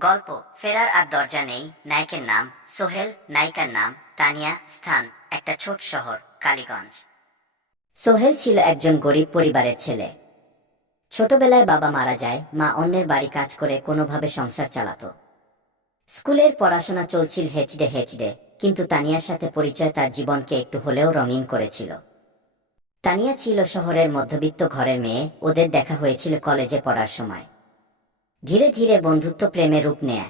গল্প ফেরার আর দরজা নেই। নায়কের নাম সোহেল, নায়িকার নাম তানিয়া। স্থান একটা ছোট শহর, কালীগঞ্জ। সোহেল ছিল একজন গরিব পরিবারের ছেলে। ছোটবেলায় বাবা মারা যায়, মা অন্যের বাড়ি কাজ করে কোনোভাবে সংসার চালাতো। স্কুলের পড়াশোনা চলছিল হেঁচড়ে হেঁচড়ে, কিন্তু তানিয়ার সাথে পরিচয় তার জীবনকে একটু হলেও রঙিন করেছিল। তানিয়া ছিল শহরের মধ্যবিত্ত ঘরের মেয়ে, ওদের দেখা হয়েছিল কলেজে পড়ার সময়। ধীরে ধীরে বন্ধুত্ব প্রেমে রূপ নেয়।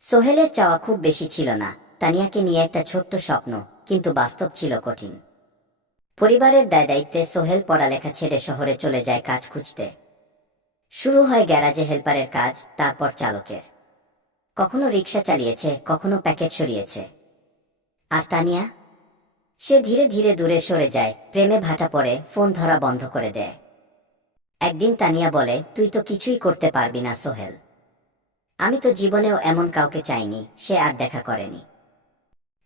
সোহেলের চাওয়া খুব বেশি ছিল না, তানিয়াকে নিয়ে একটা ছোট্ট স্বপ্ন, কিন্তু বাস্তব ছিল কঠিন। পরিবারের দায় দায়িত্বে সোহেল পড়ালেখা ছেড়ে শহরে চলে যায় কাজ খুঁজতে। শুরু হয় গ্যারাজে হেল্পারের কাজ, তারপর চালকের। কখনো রিক্সা চালিয়েছে, কখনো প্যাকেট সরিয়েছে। আর তানিয়া, সে ধীরে ধীরে দূরে সরে যায়, প্রেমে ভাটা পড়ে, ফোন ধরা বন্ধ করে দেয়। একদিন তানিয়া বলে, তুই তো কিছুই করতে পারবি না সোহেল। আমি তো জীবনেও এমন কাউকে চাইনি। সে আর দেখা করেনি।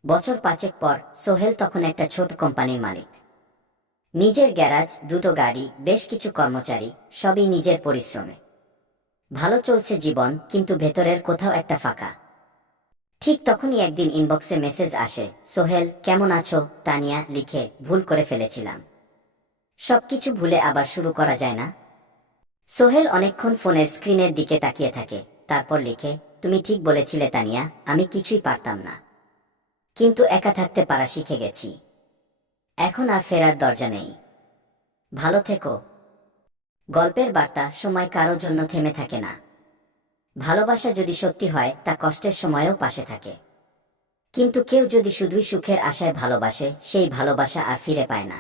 বছর পাঁচেক পর সোহেল তখন একটা ছোট কোম্পানির মালিক। নিজের গ্যারাজ, দুটো গাড়ি, বেশ কিছু কর্মচারী, সবই নিজের পরিশ্রমে। ভালো চলছে জীবন, কিন্তু ভেতরের কোথাও একটা ফাঁকা। ঠিক তখনই একদিন ইনবক্সে মেসেজ আসে, সোহেল কেমন আছো? তানিয়া লিখে, ভুল করে ফেলেছিলাম। সবকিছু ভুলে আবার শুরু করা যায় না? সোহেল অনেকক্ষণ ফোনের স্ক্রিনের দিকে তাকিয়ে থাকে, তারপর লিখে, তুমি ঠিক বলেছিলে তানিয়া, আমি কিছুই পারতাম না। কিন্তু একা থাকতে পারা শিখে গেছি। এখন আর ফেরার দরজা নেই। ভালো থেকো। গল্পের বার্তা, সময় কারো জন্য থেমে থাকে না। ভালোবাসা যদি সত্যি হয়, তা কষ্টের সময়েও পাশে থাকে। কিন্তু কেউ যদি শুধুই সুখের আশায় ভালোবাসে, সেই ভালোবাসা আর ফিরে পায় না।